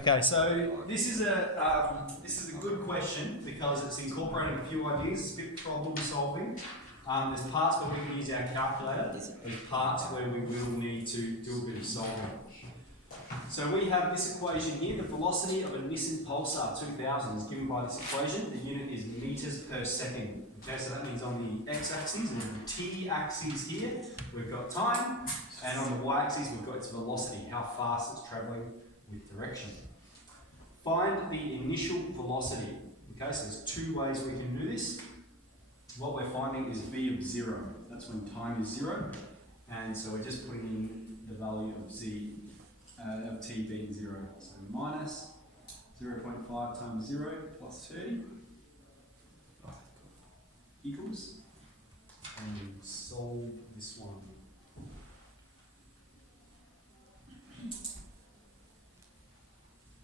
Okay, so this is a good question because it's incorporating a few ideas. It's a bit problem solving. There's parts where we can use our calculator. There's parts where we will need to do a bit of solving. So we have this equation here. The velocity of a Nissan Pulsar 2000 is given by this equation. The unit is meters per second. Okay, so that means on the x-axis and the t-axis here, we've got time, and on the y-axis we've got its velocity, how fast it's travelling with direction. Find the initial velocity. Okay, so there's two ways we can do this. What we're finding is v of 0. That's when time is 0, and so we're just putting in the value of of t being 0. So minus 0.5 times 0 plus 30 equals, and we solve this one.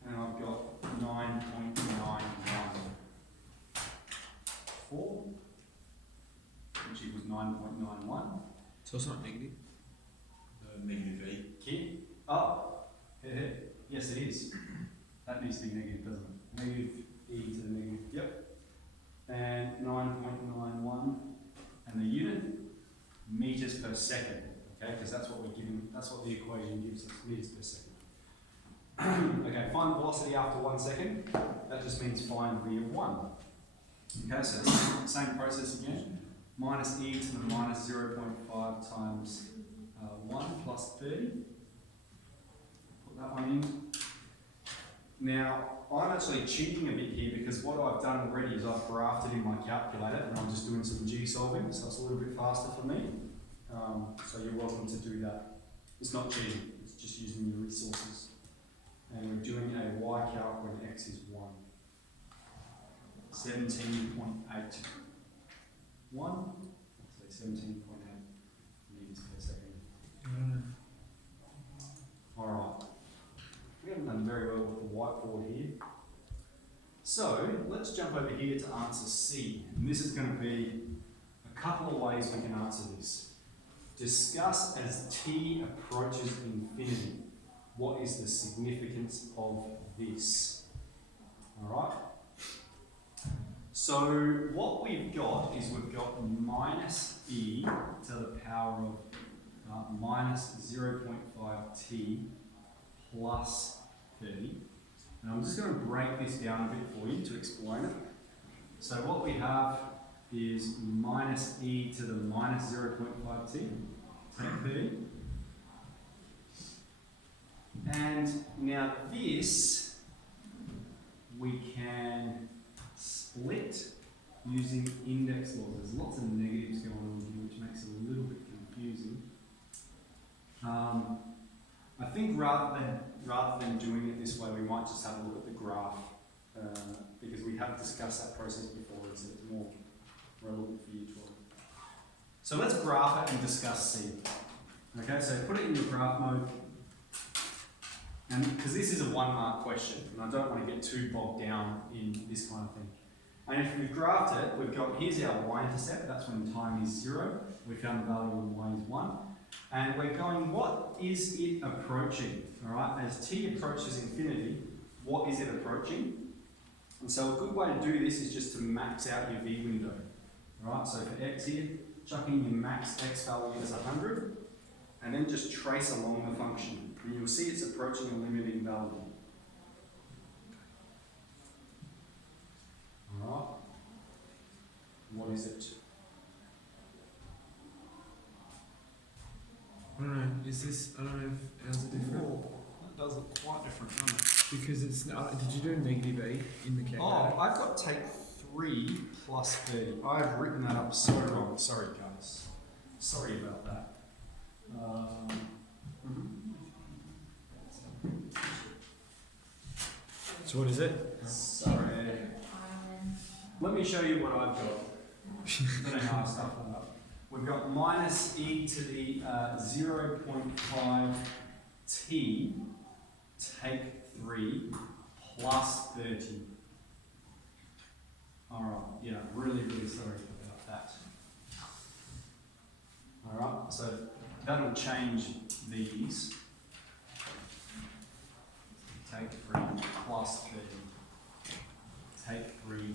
And I've got 9.914, which equals 9.91. So it's not negative? Negative e. Here? Oh, yes it is. That needs to be negative, doesn't it? Negative e to the negative, yep. And 9.91, and the unit, meters per second, okay, because that's what we're given, that's what the equation gives us, meters per second. Okay, find the velocity after 1 second. That just means find v of 1. Okay, so same process again. Minus e to the minus 0.5 times 1 plus 30. Put that one in. Now, I'm actually cheating a bit here because what I've done already is I've graphed it in my calculator and I'm just doing some G solving, so it's a little bit faster for me. So you're welcome to do that. It's not cheating, it's just using your resources. And we're doing a y calc when x is 1. 17.81. So 17.8 meters per second. Alright. We haven't done very well with the whiteboard here. So let's jump over here to answer C. And this is going to be a couple of ways we can answer this. Discuss as t approaches infinity. What is the significance of this? Alright. So what we've got is we've got minus e to the power of minus 0.5t plus 30. And I'm just going to break this down a bit for you to explain it. So what we have is minus e to the minus 0.5t, take 30. And now this we can split using index laws. There's lots of negatives going on here which makes it a little bit confusing. I think rather than doing it this way, we might just have a look at the graph because we have discussed that process before, so it's more relevant for you to all. So let's graph it and discuss C. Okay, so put it in your graph mode. And because this is a 1 mark question, and I don't want to get too bogged down in this kind of thing. And if we've graphed it, we've got, here's our y-intercept, that's when time is 0. We found the value when y is 1. And we're going, what is it approaching? Alright, as t approaches infinity, what is it approaching? And so a good way to do this is just to max out your v window. Alright, so for x here, chuck in your max x value as 100, and then just trace along the function. And you'll see it's approaching a limiting value. Alright. What is it? I don't know, is this, I don't know if ours are different. That does look quite different, doesn't it? Because it's, did you do negative e in the calculator? Oh, I've got take 3 plus 30. I've written that up so wrong. Sorry, guys. Sorry about that. So what is it? Sorry. Let me show you what I've got. I don't know how I stuffed that up. We've got minus e to the 0.5t take 3 plus 30. Alright, yeah, really sorry about that. Alright, so that'll change these. Take take 3 plus 30. Take 3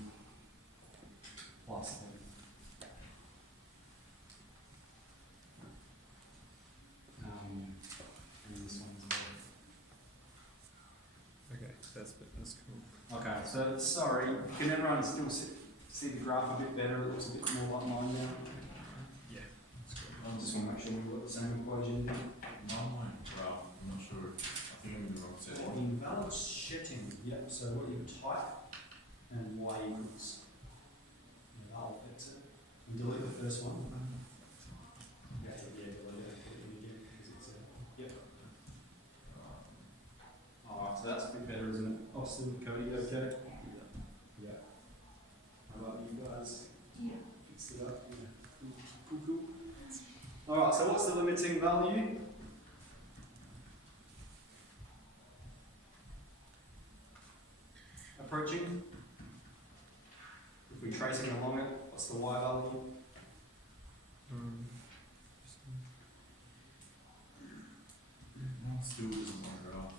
plus 30. And this one's Okay, that's cool. okay, so sorry, can everyone still see the graph a bit better? It looks a bit more like mine now. Yeah, that's cool. I just want to make sure we've got the same equation here. Mine graph, I'm not sure. I think I'm in the wrong setting. Invalid setting. Yep, so what you type and y equals. And that'll fix it. And delete the first one. Yeah, delete it again because it's yep. Alright, so that's a bit better, isn't it? Austin, Cody, okay? Yeah. How about you guys? Yeah. Fix it up. Yeah. Cool. Alright, so what's the limiting value? Approaching. If we're tracing along it, what's the y value? Still isn't my graph.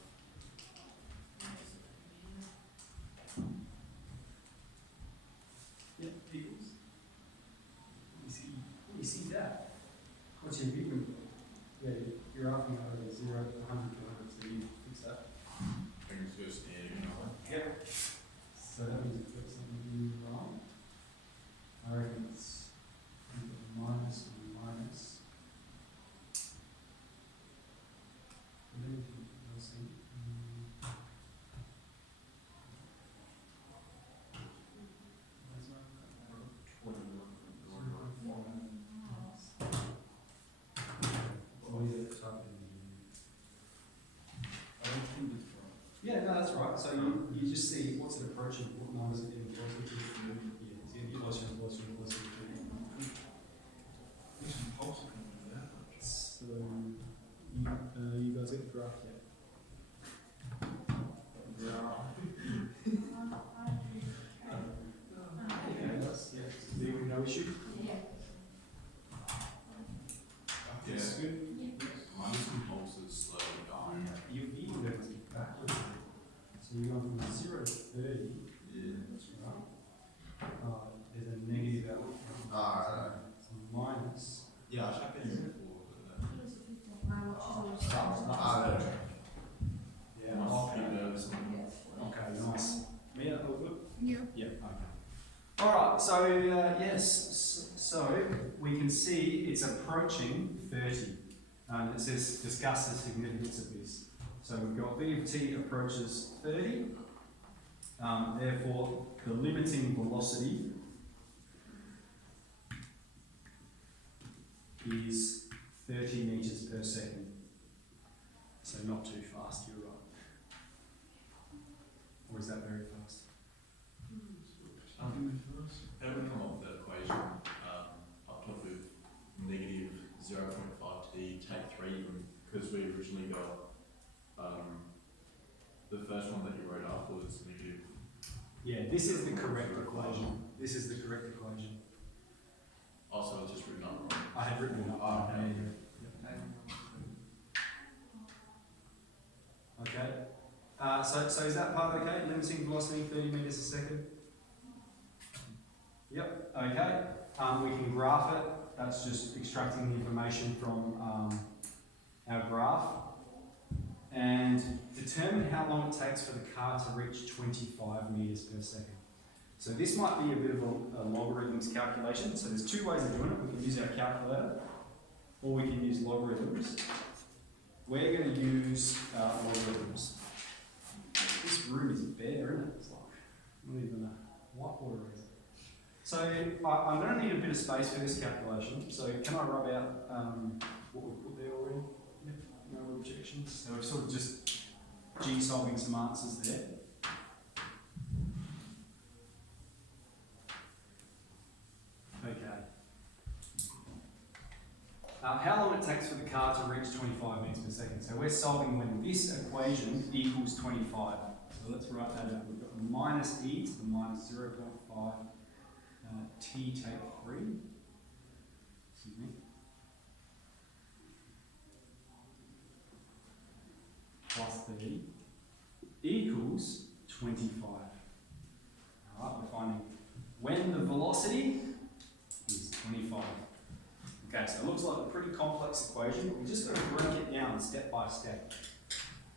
Yep, equals. You see that? What's your view? Yeah, you're asking over 0 to 100 to 100, so you fix that. I think it's just standing on Yep. So that means you've got something wrong. I reckon it's minus and minus. And then we'll see. Where's my- Oh, yeah, it's up in I don't think it's right. yeah, no, that's right. So you just see what's it approaching, what number is it getting closer to? Yeah, it's getting closer and closer and closer to 30. It's impossible to do that much. So you guys get the graph yet? Okay, that's no issue. Yeah. That's good. Minus impulses slowly dying. You even go backwards. So you're going from 0 to 30. Yeah. That's right. There's a negative out. So minus. Yeah, I should be before, Yeah. I was pretty nervous. Okay, nice. Yeah, all good? Yeah. Yeah, okay. Alright, so so we can see it's approaching 30. And it says discuss the significance of this. So we've got v of t approaches 30. Therefore, the limiting velocity is 30 meters per second. So not too fast, you're right. Or is that very fast? How do we come up with that equation? Up top with negative 0.5t, take 3, because we originally got the first one that you wrote up was negative. Yeah, this is the correct equation. This is the correct equation. Also, it's just written up wrong. I had written it up. Oh, okay. Okay. So is that part okay? Limiting velocity 30 meters a second? Yep, okay. We can graph it. That's just extracting the information from our graph. And determine how long it takes for the car to reach 25 meters per second. So this might be a bit of a logarithms calculation. So there's two ways of doing it. We can use our calculator, or we can use logarithms. We're going to use logarithms. This room is bare, isn't it? It's like not even a whiteboard or anything. So I'm going to need a bit of space for this calculation. So can I rub out what we put there already? Yep. No objections. So we're sort of just G-solving some answers there. Okay. How long it takes for the car to reach 25 meters per second. So we're solving when this equation equals 25. So let's write that out. We've got minus e to the minus 0.5 t take 3. Excuse me. Plus 30 equals 25. Alright, we're finding when the velocity is 25. Okay, so it looks like a pretty complex equation, but we just got to break it down step by step.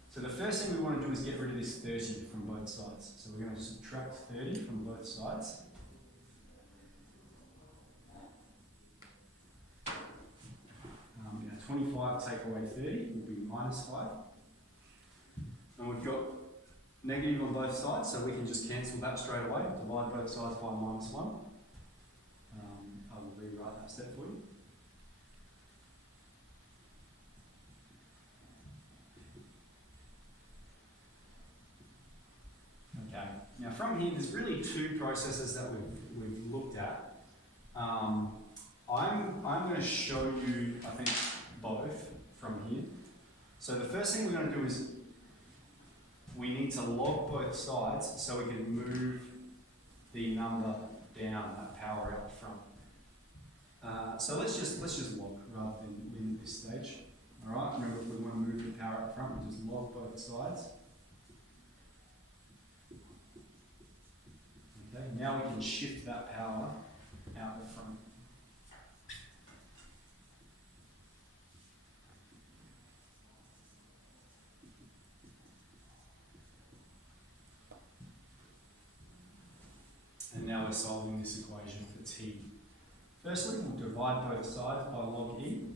So the first thing we want to do is get rid of this 30 from both sides. So we're going to subtract 30 from both sides. You know, 25 take away 30 will be minus 5. And we've got negative on both sides, so we can just cancel that straight away. Divide both sides by minus 1. I will rewrite that step for you. Okay, now from here there's really two processes that we've looked at. I'm going to show you, I think, both from here. So the first thing we're going to do is we need to log both sides so we can move the number down, that power out front. So let's just log rather than win this stage. All right. Remember, if we want to move the power out front, we just log both sides. Okay. Now we can shift that power out the front. And now we're solving this equation for t. Firstly, we'll divide both sides by log e.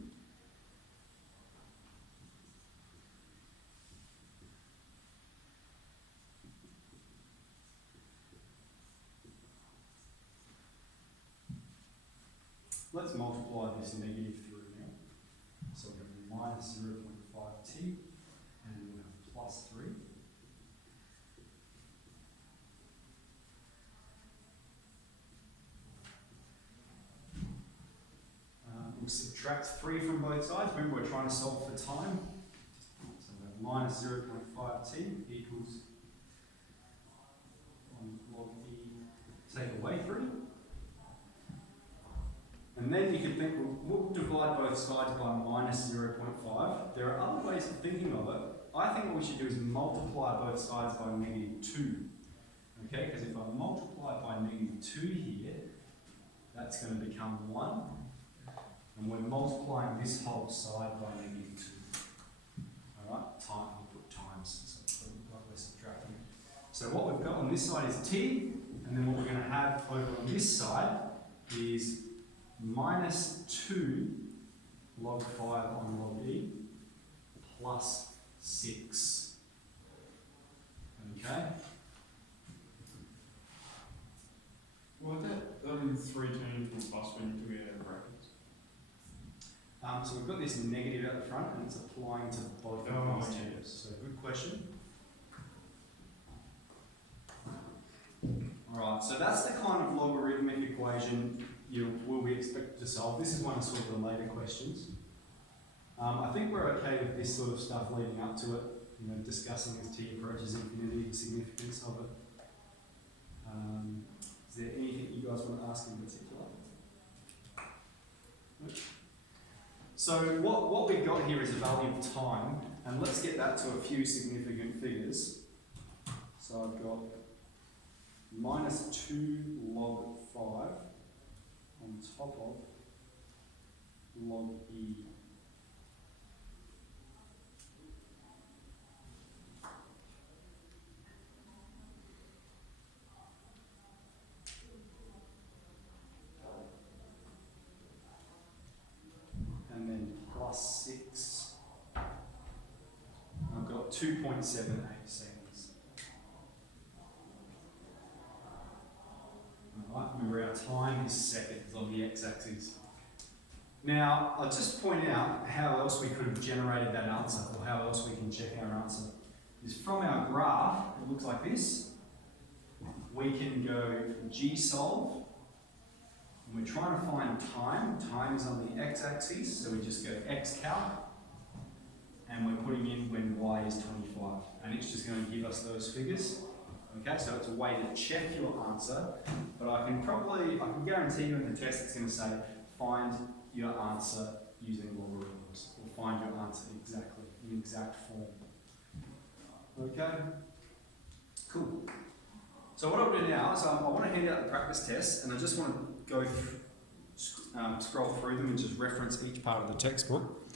Let's multiply this negative through now. So we're going to be minus 0.5t, and we're going to have plus 3. We'll subtract 3 from both sides. Remember, we're trying to solve for time. So we have minus 0.5t equals log e, take away 3. And then you can think, we'll divide both sides by minus 0.5. There are other ways of thinking of it. I think what we should do is multiply both sides by negative 2. Okay, because if I multiply by negative 2 here, that's going to become 1. And we're multiplying this whole side by negative 2. Alright, we'll put times, so it's like we're subtracting. So what we've got on this side is t, and then what we're going to have over on this side is minus 2 log 5 on log e plus 6. Okay? Well, that 3 turn into a plus when you took it out of brackets. So we've got this negative at the front, and it's applying to both of these terms. So good question. Alright, so that's the kind of logarithmic equation you will be expected to solve. This is one of sort of the later questions. I think we're okay with this sort of stuff leading up to it, you know, discussing as t approaches infinity, the significance of it. Is there anything you guys want to ask in particular? So what we've got here is a value of time, and let's get that to a few significant figures. So I've got minus 2 log 5 on top of log e. And then plus 6. I've got 2.78 seconds. Alright, remember our time is seconds on the x-axis. Now, I'll just point out how else we could have generated that answer, or how else we can check our answer. Is from our graph, it looks like this. We can go gsolve. And we're trying to find time. Time is on the x-axis, so we just go xcal. And we're putting in when y is 25. And it's just going to give us those figures. Okay, so it's a way to check your answer. But I can guarantee you in the test it's going to say, find your answer using logarithms. Or find your answer exactly, in exact form. Okay? So what I'll do now is I want to hand out the practice tests, and I just want to go scroll through them and just reference each part of the textbook.